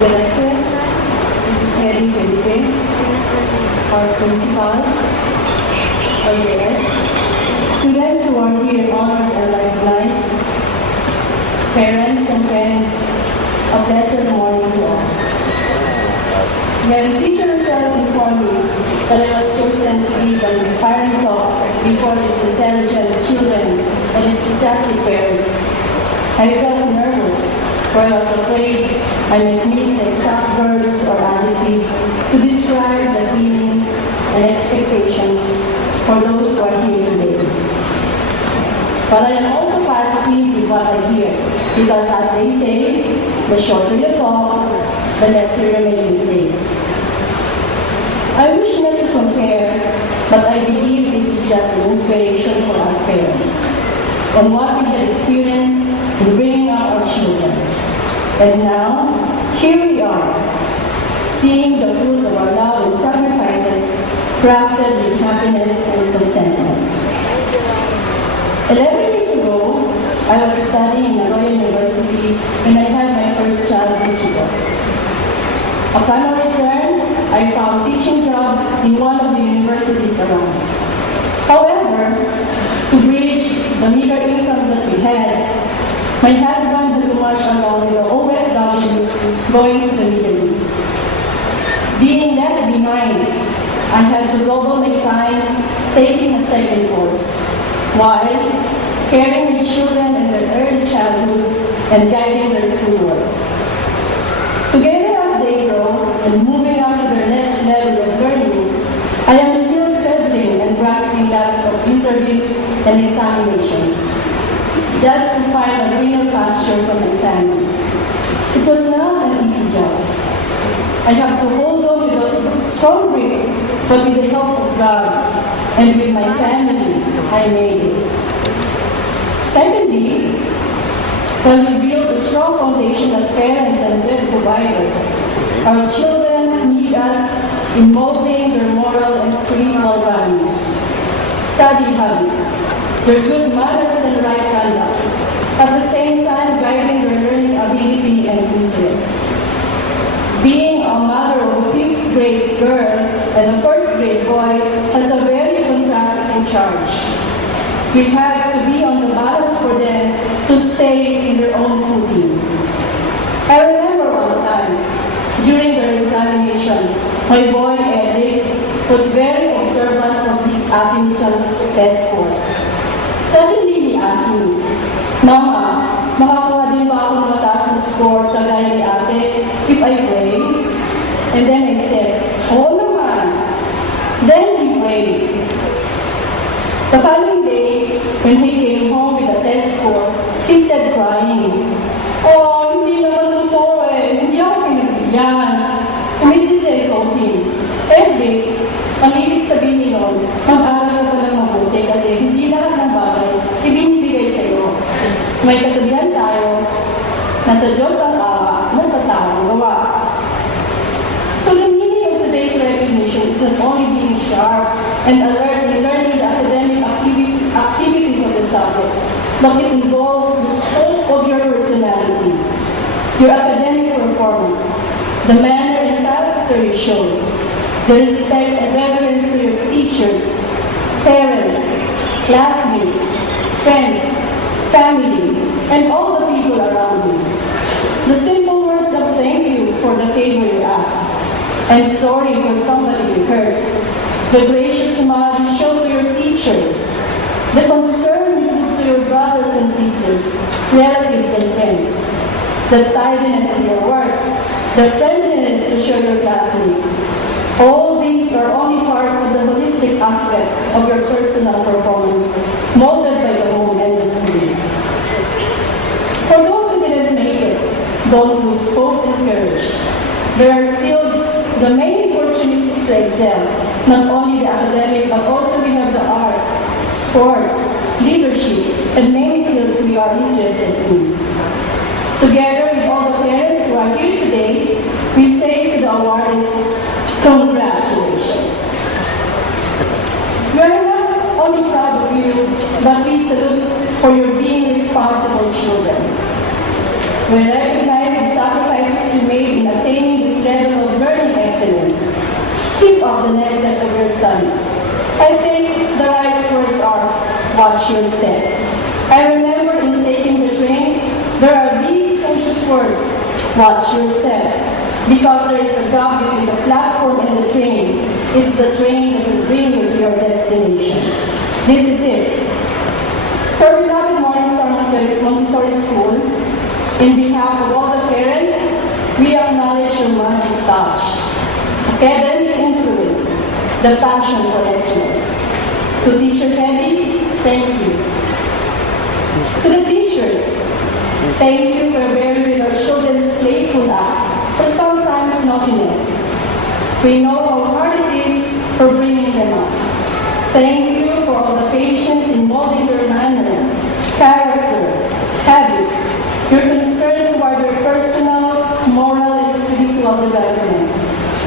Directors, Mrs. Mary Felipe, our principal, our guests, students who are here honored and recognized, parents and friends, a pleasant morning to all. When teacher herself informed me that I was chosen to give an inspiring talk before these intelligent children and enthusiastic parents, I felt nervous, for I was afraid I might miss the exact words or adjectives to describe the feelings and expectations for those who are here today. But I am also positive with what I hear, because as they say, the shorter you talk, the less you remain mistakes. I wish not to compare, but I believe this is just an inspiration for us parents on what we have experienced in bringing up our children. And now, here we are, seeing the fruit of our love and sacrifices crafted with happiness and contentment. 11 years ago, I was studying in Arroyo University when I had my first child in Chico. Upon our return, I found teaching job in one of the universities around. However, to bridge the meager income that we had, my husband had to march along with the OFWs going to the Middle East. Being left behind, I had to double my time taking a second course, while caring with children in their early childhood and guiding their schoolworks. Together as they grow and moving on to their next level of learning, I am still peddling and grasping lots of interviews and examinations, just to find a greener pasture for my family. It was not an easy job. I have to hold on with a strong grip, but with the help of God and with my family, I made it. Secondly, when we build a strong foundation as parents and good provider, our children need us in molding their moral and spiritual values, study habits, their good manners and right conduct, at the same time guiding their learning ability and interest. Being a mother of a 5th grade girl and a 1st grade boy has a very contrasting charge. We have to be on the balance for them to stay in their own footing. I remember one time, during their examination, my boy Eric was very observant of his Athenians test scores. Suddenly he asked me, "Mama, makakuha din ba ako ng mataas na scores kagaya ni ate if I pray?" And then I said, "Oo naman." Then he prayed. The following day, when he came home with a test score, he said crying, "Oh, hindi naman totoo eh. Hindi ako pinagbigyan." Immediately I told him, "Eric, ang ibig sabihin nun, mag-aral ka pa ng mabuti kasi hindi lahat ng bagay ibinibigay sa iyo. May kasabihan tayo, nasa Diyos ang awa, nasa tao ang gawa." So the meaning of today's recognition is not only being sharp and alert in learning the academic activities of the subjects, but it involves the scope of your personality, your academic performance, the manner and character you show, the respect and reverence to your teachers, parents, classmates, friends, family, and all the people around you. The simple words of thank you for the favor you asked, and sorry for somebody you hurt, the gracious smile you show to your teachers, the concern you put to your brothers and sisters, relatives and friends, the tidiness in your works, the friendliness to show your classmates. All these are only part of the holistic aspect of your personal performance, molded by the home and the school. For those who didn't make it, don't lose hope and courage. There are still the many opportunities to excel, not only the academic, but also we have the arts, sports, leadership, and many fields we are interested in. Together with all the parents who are here today, we say to the awardees, congratulations. We are not only proud of you, but we salute for your being responsible children. We recognize the sacrifices you made in attaining watch your step. I remember in taking the train, there are these conscious words, watch your step. Because there is a gap between the platform and the train. It's the train that will bring you to your destination. This is it. To our beloved Morningstar Montessori School, in behalf of all the parents, we acknowledge your magic touch, academic influence, the passion for excellence. To Teacher Hedy, thank you. To the teachers, thank you for bearing with our children's playful act, or sometimes naughtiness. We know how hard it is for bringing them up. Thank you for all the patience in molding their manner, character, habits, your concern toward their personal, moral, and spiritual development,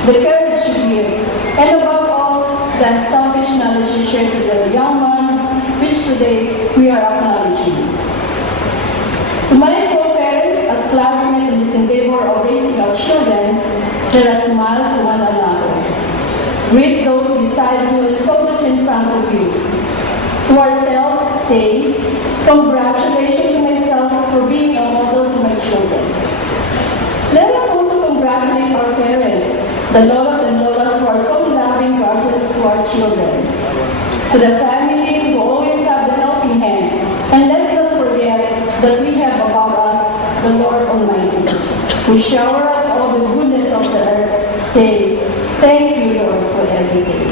the courage you give, and above all, the unselfish knowledge you share to their young ones, which today we are acknowledging. To my co-parents, as classmates in this endeavor of raising our children, let us smile to one another. Greet those beside you and so those in front of you. To ourselves, say, congratulations to myself for being a model to my children. Let us also congratulate our parents, the lolas and lolas who are so loving guardians to our children. To the family who always have the helping hand. And let's not forget that we have above us the Lord Almighty, who shower us all the goodness of the earth. Say, thank you, Lord, for everything.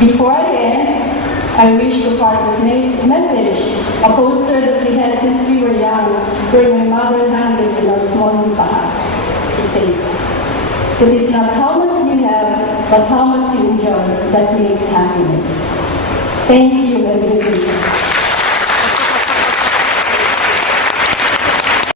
Before I end, I wish to part this message, a poster that we had since we were young, where my mother hung this in our small paha. It says, it is not how much you have, but how much you enjoy that makes happiness. Thank you, everybody.